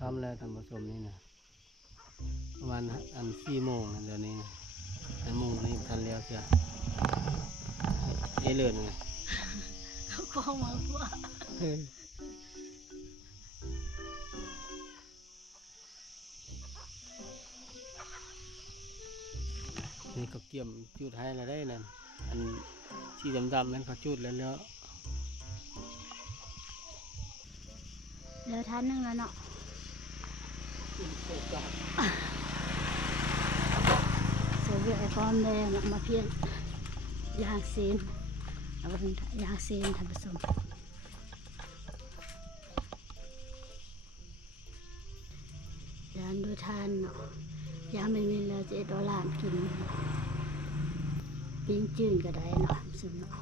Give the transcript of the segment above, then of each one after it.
ค่ำแล้วท่านผู้ชมนี่นะประมาณอัน4 โมงเดี๋ยวนี้อันโมงนี้ทันแล้วเชียวเลื่อนไงเขาก็มาว่านี่เขาเกี่ยมจุดให้เราได้นั่นอันสีดำๆนั่นเขาจุดแล้วแล้วท่านนึงแล้วเนาะเสือเวียไอพร้อมเลยมาเพียนยางเซนเอาเป็นยางเซนท่านผู้ชมยานดูทานเนาะยามไม่มีแล้วจะเอาหลานกินปิ้งจืดก็ได้เนาะซึ่งเนาะ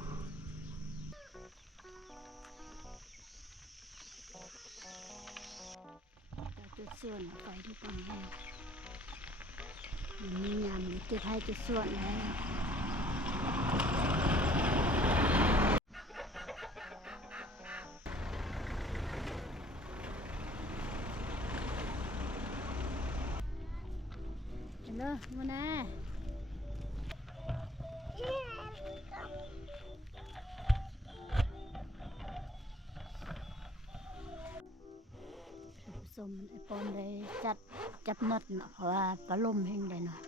จุดส่วนไฟที่ตรงนี้มียามจุดให้จุดส่วนแล้วฮัลโหลมานะสมไอปอนเลยจับน็อตเนาะเพราะว่าปลาลมแห้งเลยเนาะ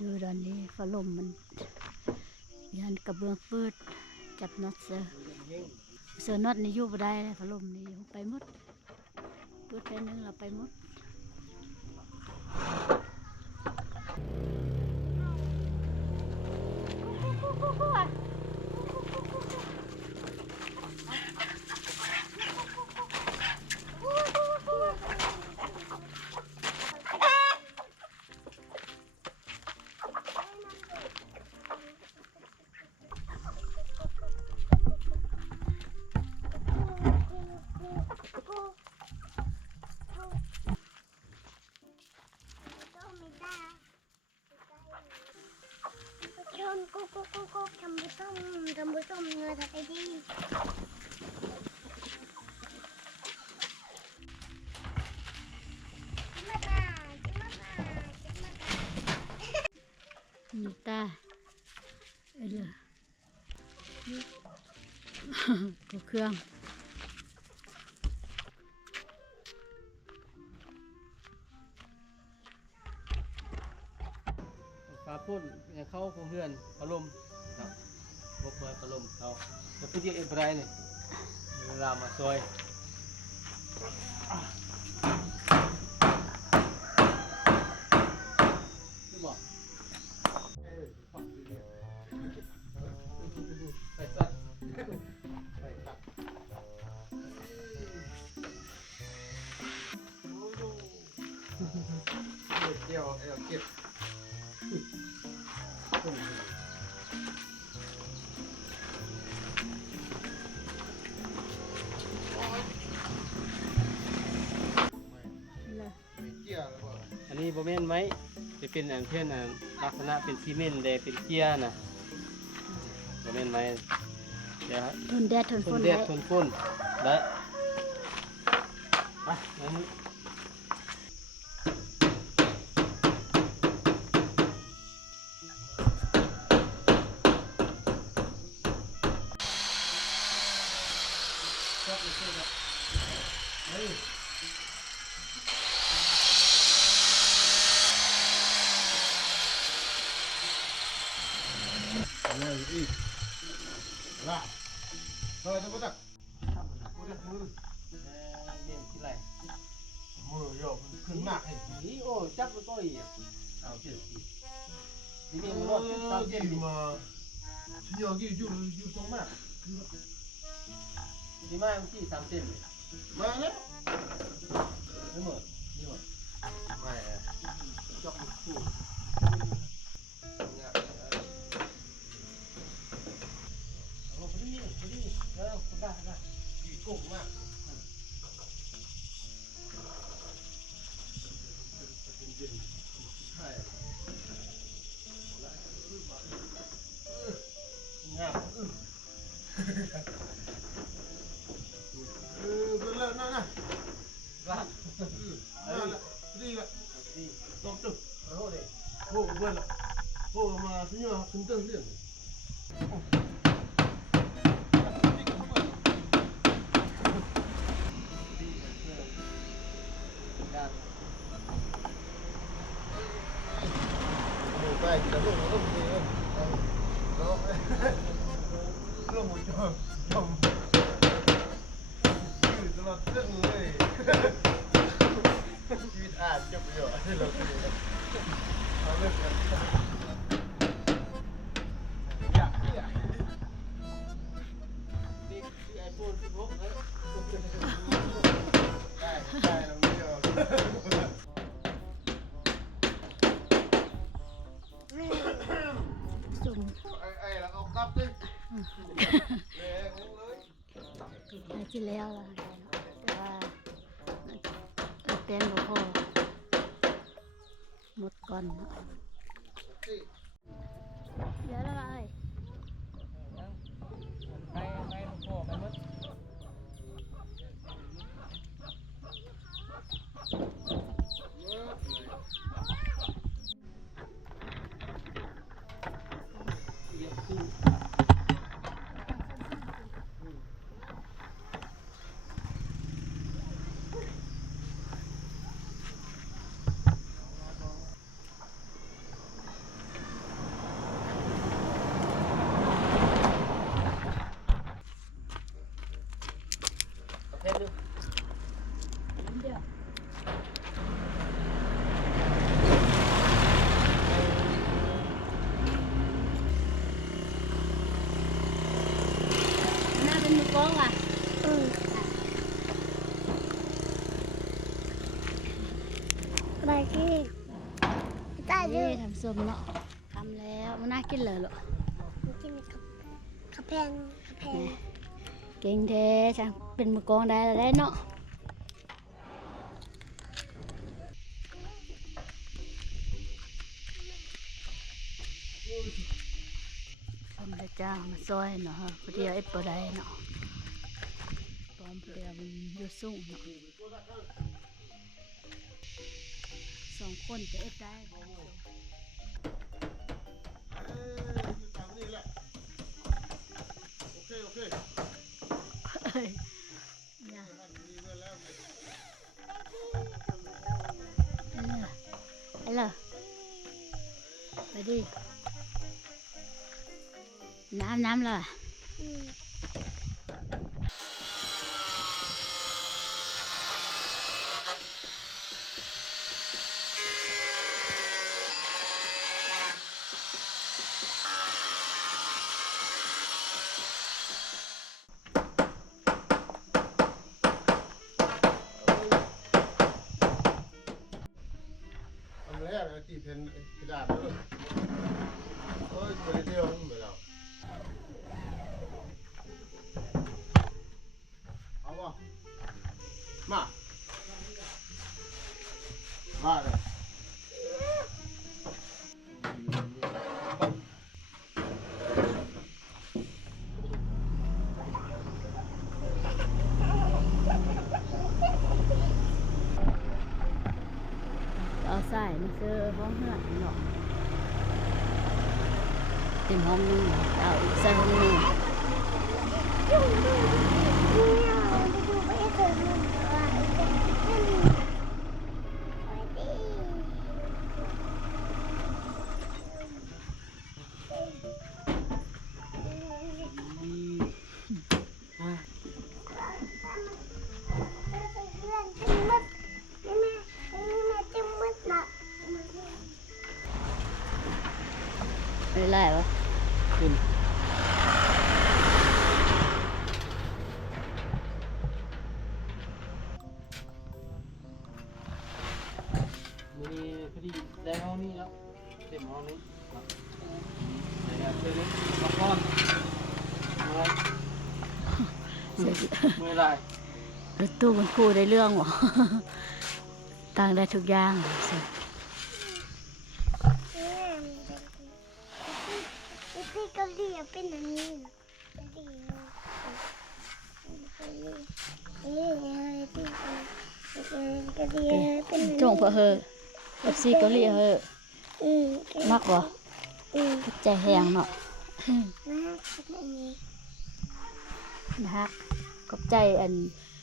ดูตอนนี้ปลาลมมันยันกระเบื้องฟืดจับน็อตเสือน็อตนี่อยู่บ่ได้เลยปลาลมนี่ไปหมดปืดไปนึงเราไปหมดกูทำบุต้มเนื้อทำไอ้ดีตาเลยก็เครื่องฟ้าพ่นเข้าเพื่อนปลาลมครับพวกปลาลมเขาจะพูดยังไงไรเนี่ยเวลามาซอยนี่บอกไปสัตว์ไปสัตว์เกี่ยวเก็บอันนี้โบเมนไหมจะเป็นอันเพื่อนลักษณะเป็นซีเมนต์แต่เป็นเกียร์นะโบเมนไหมเดี๋ยว ทนแดดทนฝน ทนฝนและอ่ะงั้นเฮ้ยเลยอีกละเฮ้ยจะพูดจักมือเยี่ยมที่ไรมือโยกขึ้นมากเห็นนี่โอ้จับมันก็อีกเอาเจ็ดสิทีนี้มันรอด3 เส้นมาชิ้นยอกี่อยู่ตรงมากที่มาที่3 เส้นมาแล้วไม่หมดนี่หมดไม่จอกคู่พอดีแล้วคุณได้ดีโก้มากใช่งามเป็นเลิศนะ đi lại đi đọc được hộ để hộ vươn lại hộ mà thế nhưng mà chúng tôi liền đây đã lộ nó không gì đâu nó một chồng chồng nó tiếc ngườiชีวิตอาจจะประโยชน์ให้เราได้เอาเรื่องกันอยากที่อ่ะนี่ไอโฟน16เลยได้เราไม่ยอมสุ่ม ไอ้เราเอากลับดิแรงเลย ได้ที่แล้วล่ะแต่ว่ามันเป็นบ่พอหมดก่อนเนาะเดี๋ยวแล้วเอ้ย ไปโผล่ไปหมด เพชรดู เดี๋ยวน่าเป็นมือกลองอ่ะ ไปที่ใต้ดื้ นี่ อ ทำส้มเนาะทำแล้วมันน่ากินเลยลูก กินขับแพน เก่งแท้ช่างเป็นมือกลองได้แล้วได้เนาะทำได้จ้างมาซอยเนาะพอดีไอ้ปลาได้เนาะปอมเดียวมันอยู่สูงเนาะ2 คนจะเอ็ดได้ ทางนี้แหละโอเคโอเค เอ้ยเนี่ย ดีเงินแล้ว ไอ้เหรอไปดิน้ำเลย ทำแล้วตีเพนกระดาษเลยโอ้ยไม่ได้เที่ยวไม่เราเอาวะมาเลย เอาใส่มันคือห้องเหือนเนาะเต็มห้องนึงเอาอีกใส่ห้องนึง ดูไปเถอะว่าไม่ไรวะ ขึ้น มีพอดีได้ห้องนี้แล้วเต็มห้องนี้ไหนครับเพื่อนนี่มาก่อนเมื่อไร รถตู้มันคู่ได้เรื่องหรอ ตั้งได้ทุกอย่างสิ พี่ก็เรียกเป็นอันนี้ดีพี่ ก็ดีเป็น จงเพื่อเฮอ FC เกาหลีเฮอ มักบ่ ใจแหงเนาะ มากแบบนี้ ฮักขอบใจอัน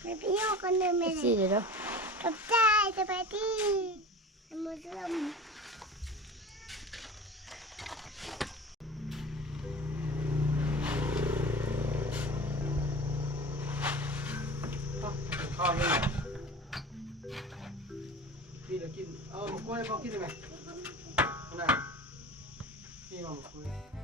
ไม่พี่โยกันเลยไม่ FC ได้ เด้อเนาะ กับใจสบายดีมือเริ่ม ข้าวนี่พี่เดี๋ยวกินเอาหมูกล้วยให้เขากินได้ไหมขนาดนี่มาหมูกล้วย